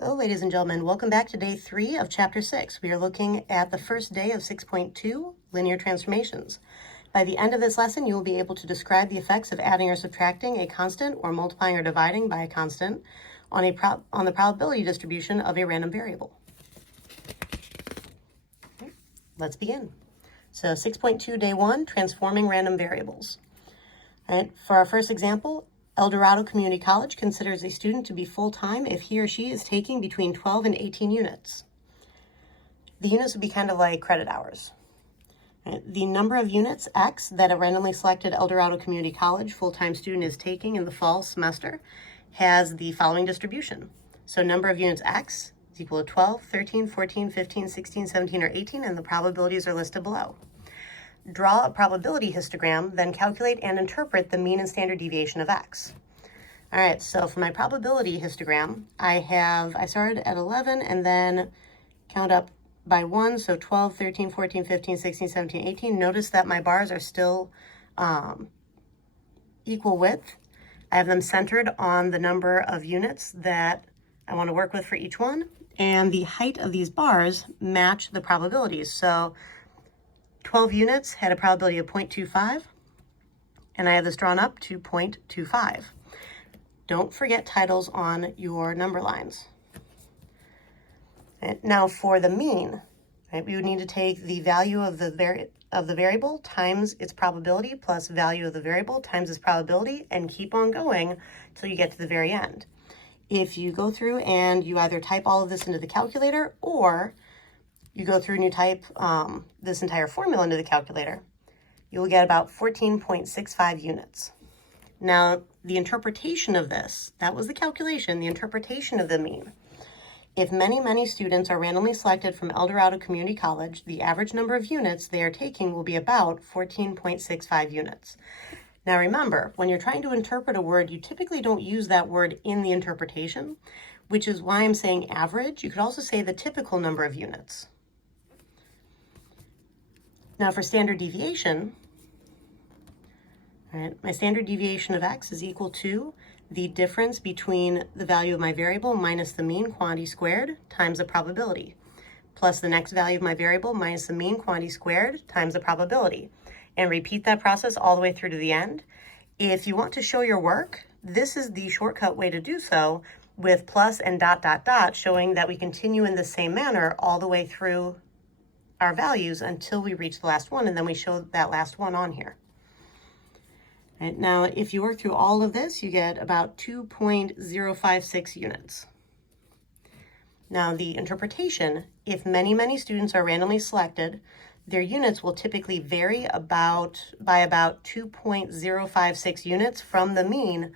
Hello, ladies and gentlemen. Welcome back to day 3 of chapter 6. We are looking at the first day of 6.2, linear transformations. By the end of this lesson, you will be able to describe the effects of adding or subtracting a constant or multiplying or dividing by a constant on the probability distribution of a random variable. Okay, let's begin. So 6.2, day 1, transforming random variables. All right, for our first example, El Dorado Community College considers a student to be full-time if he or she is taking between 12 and 18 units. The units would be kind of like credit hours. The number of units, X, that a randomly selected El Dorado Community College full-time student is taking in the fall semester has the following distribution. So number of units, X, is equal to 12, 13, 14, 15, 16, 17, or 18, and the probabilities are listed below. Draw a probability histogram, then calculate and interpret the mean and standard deviation of X. All right, so for my probability histogram, I started at 11 and then count up by 1, so 12, 13, 14, 15, 16, 17, 18. Notice that my bars are still equal width. I have them centered on the number of units that I want to work with for each one, and the height of these bars match the probabilities. So 12 units had a probability of 0.25, and I have this drawn up to 0.25. Don't forget titles on your number lines. And now for the mean, right, we would need to take the value of the variable times its probability plus value of the variable times its probability and keep on going till you get to the very end. If you go through and you either type all of this into the calculator or you go through and you type this entire formula into the calculator, you will get about 14.65 units. Now, the interpretation of this, that was the calculation, the interpretation of the mean. If many students are randomly selected from El Dorado Community College, the average number of units they are taking will be about 14.65 units. Now remember, when you're trying to interpret a word, you typically don't use that word in the interpretation, which is why I'm saying average. You could also say the typical number of units. Now for standard deviation, all right, my standard deviation of X is equal to the difference between the value of my variable minus the mean quantity squared times the probability, plus the next value of my variable minus the mean quantity squared times the probability. And repeat that process all the way through to the end. If you want to show your work, this is the shortcut way to do so, with plus and ... showing that we continue in the same manner all the way through our values until we reach the last one, and then we show that last one on here. Right, now, if you work through all of this, you get about 2.056 units. Now, the interpretation, if many students are randomly selected, their units will typically vary by about 2.056 units from the mean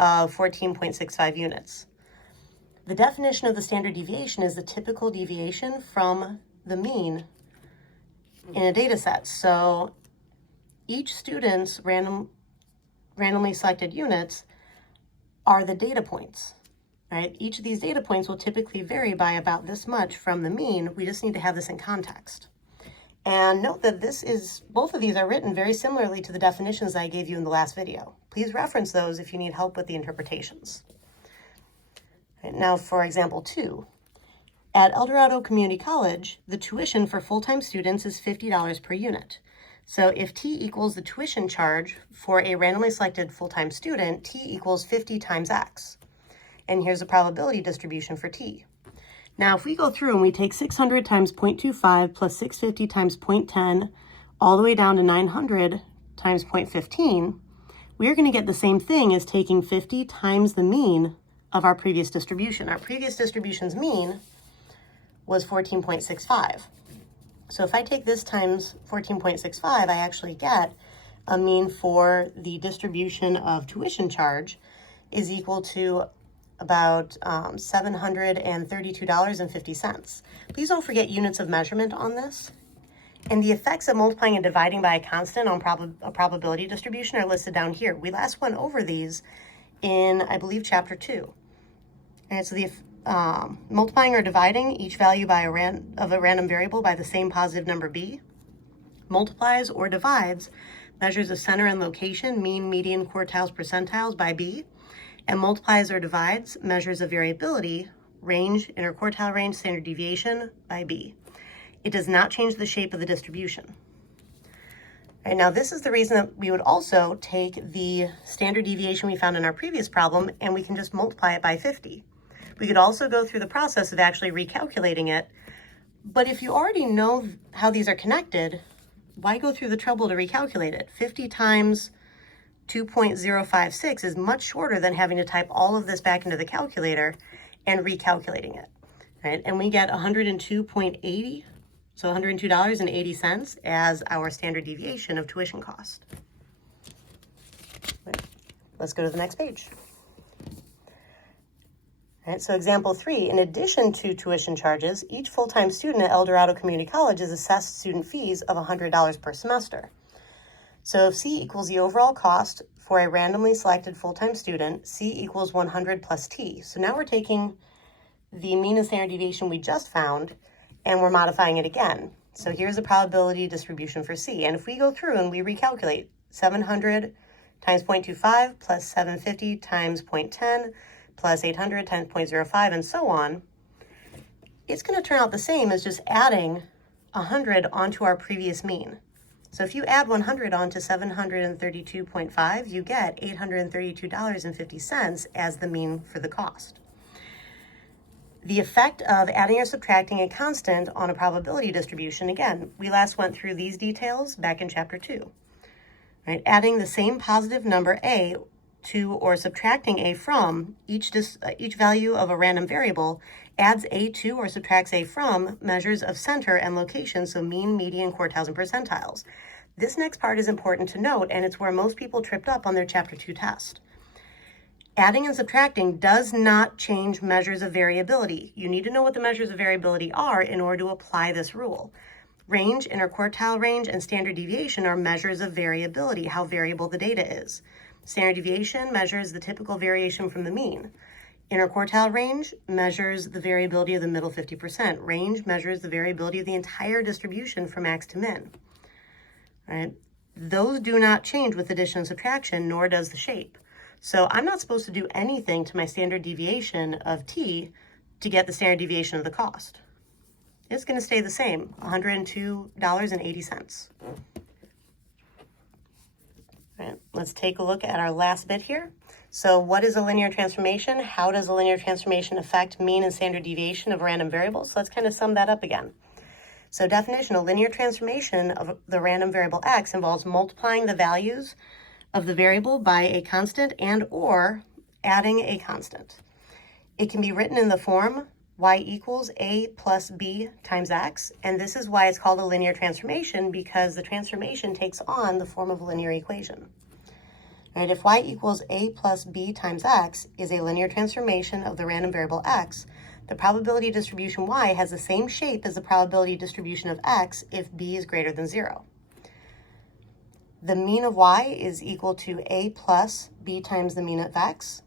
of 14.65 units. The definition of the standard deviation is the typical deviation from the mean in a data set. So each student's randomly selected units are the data points, right? Each of these data points will typically vary by about this much from the mean. We just need to have this in context. And note that both of these are written very similarly to the definitions I gave you in the last video. Please reference those if you need help with the interpretations. Right, now for example 2. At El Dorado Community College, the tuition for full-time students is $50 per unit. So if T equals the tuition charge for a randomly selected full-time student, T equals 50 times X. And here's the probability distribution for T. Now, if we go through and we take 600 times 0.25 plus 650 times 0.10 all the way down to 900 times 0.15, we are going to get the same thing as taking 50 times the mean of our previous distribution. Our previous distribution's mean was 14.65. So if I take this times 14.65, I actually get a mean for the distribution of tuition charge is equal to about $732.50. Please don't forget units of measurement on this. And the effects of multiplying and dividing by a constant on a probability distribution are listed down here. We last went over these in, I believe, chapter 2. And so the multiplying or dividing each value by of a random variable by the same positive number b, multiplies or divides measures of center and location, mean, median, quartiles, percentiles by b, and multiplies or divides measures of variability, range, interquartile range, standard deviation by B. It does not change the shape of the distribution. And now this is the reason that we would also take the standard deviation we found in our previous problem and we can just multiply it by 50. We could also go through the process of actually recalculating it, but if you already know how these are connected, why go through the trouble to recalculate it? 50 times 2.056 is much shorter than having to type all of this back into the calculator and recalculating it, right? And we get 102.80, so $102.80 as our standard deviation of tuition cost. Right. Let's go to the next page. All right, so example 3, in addition to tuition charges, each full-time student at El Dorado Community College is assessed student fees of $100 per semester. So if C equals the overall cost for a randomly selected full-time student, C equals 100 plus T. So now we're taking the mean and standard deviation we just found and we're modifying it again. So here's the probability distribution for C. And if we go through and we recalculate 700 times 0.25 plus 750 times 0.10 plus 800 times 0.05 and so on, it's going to turn out the same as just adding 100 onto our previous mean. So if you add 100 onto 732.5, you get $832.50 as the mean for the cost. The effect of adding or subtracting a constant on a probability distribution, again, we last went through these details back in chapter 2. Right? Adding the same positive number A to or subtracting A from each value of a random variable adds A to or subtracts A from measures of center and location, so mean, median, quartiles, and percentiles. This next part is important to note, and it's where most people tripped up on their chapter 2 test. Adding and subtracting does not change measures of variability. You need to know what the measures of variability are in order to apply this rule. Range, interquartile range, and standard deviation are measures of variability, how variable the data is. Standard deviation measures the typical variation from the mean. Interquartile range measures the variability of the middle 50%. Range measures the variability of the entire distribution from max to min. Right? Those do not change with addition and subtraction, nor does the shape. So I'm not supposed to do anything to my standard deviation of T to get the standard deviation of the cost. It's going to stay the same, $102.80. Right, let's take a look at our last bit here. So what is a linear transformation? How does a linear transformation affect mean and standard deviation of random variables? So let's kind of sum that up again. So definition, a linear transformation of the random variable x involves multiplying the values of the variable by a constant and or adding a constant. It can be written in the form y equals a plus b times x, and this is why it's called a linear transformation, because the transformation takes on the form of a linear equation. Right, if y equals a plus b times x is a linear transformation of the random variable x, the probability distribution y has the same shape as the probability distribution of x if b is greater than 0. The mean of y is equal to a plus b times the mean of x,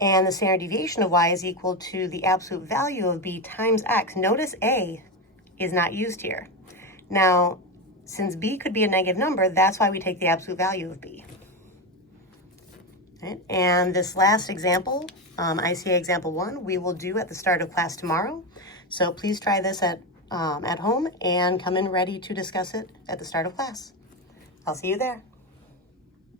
and the standard deviation of y is equal to the absolute value of b times x. Notice a is not used here. Now, since b could be a negative number, that's why we take the absolute value of b. Right? And this last example, ICA example 1, we will do at the start of class tomorrow. So please try this at home and come in ready to discuss it at the start of class. I'll see you there.